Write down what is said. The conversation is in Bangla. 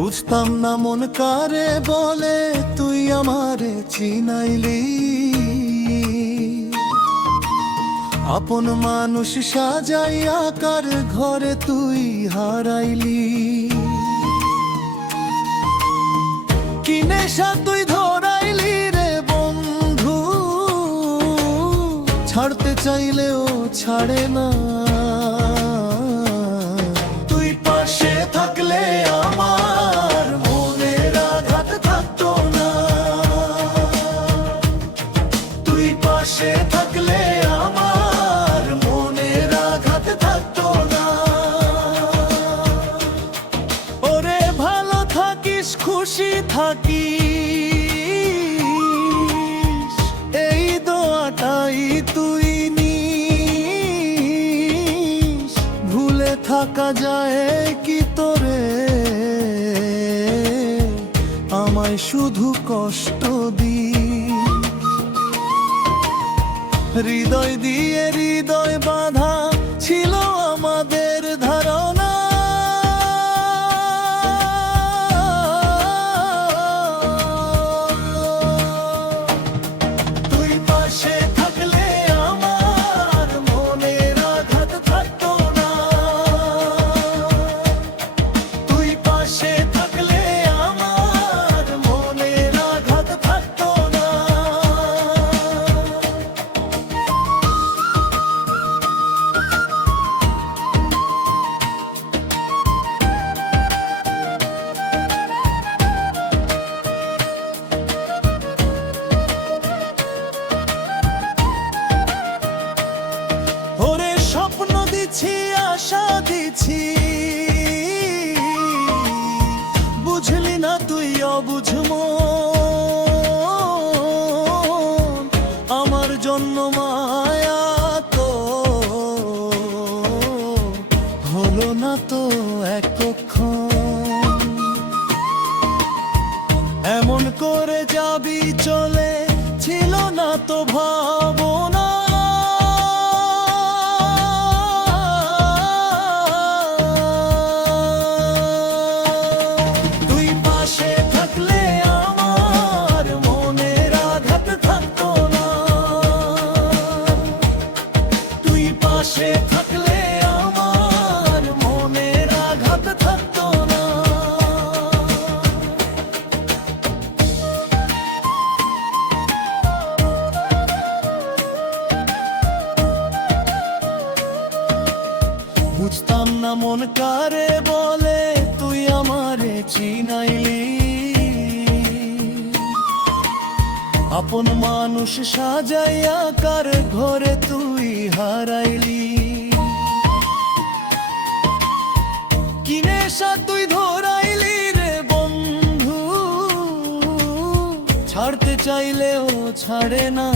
বুঝতাম না মন কারে বলে তুই আমারে চিনাইলি, আপন মানুষ সাজাইয়া কার ঘরে তুই হারাইলি। কি নেশা তুই ধরাইলি রে বন্ধু, ছাড়তে চাইলেও ছাড়ে না। তুই পাশে থাকলে আমার মনের আঘাত থাকতো না, তুই পাশে থাকলে আমার মনের আঘাত থাকতো না। ওরে ভালো থাকিস খুশি থাকিস, এই দোয়াটাই তুই নিস। ভুলে থাকা যায় কি তোরে, আমায় শুধু কষ্ট দিস। হৃদয় দিয়ে হৃদয় বাঁধা ছিল আমাদের ধারণা, তুই পাশে থাকলে আমার মনের আঘাত থাকতো না, তুই পাশে থাকলে আমার মনের আঘাত থাকতো না। ওরে স্বপ্ন দিচ্ছি আশা দিচ্ছি, বুঝলি না তুই অবুঝ মন। আমার জন্য মায়া তো হলো না তো একক্ষণ, এমন করে যাবি চলে ছিল না তো ভাবনা। তুই পাশে থাকলে আমার মনের আঘাত থাকতো না, তুই পাশে থাকলে আমার মনের আঘাত থাকতো না। বুঝতাম না মন কারে বলে তুই আমারে চিনাইলি, আপন মানুষ সাজাইয়া কার ঘরে তুই হারাইলি। কি নেশা তুই ধরাইলি রে বন্ধু, ছাড়তে চাইলেও ছাড়ে না।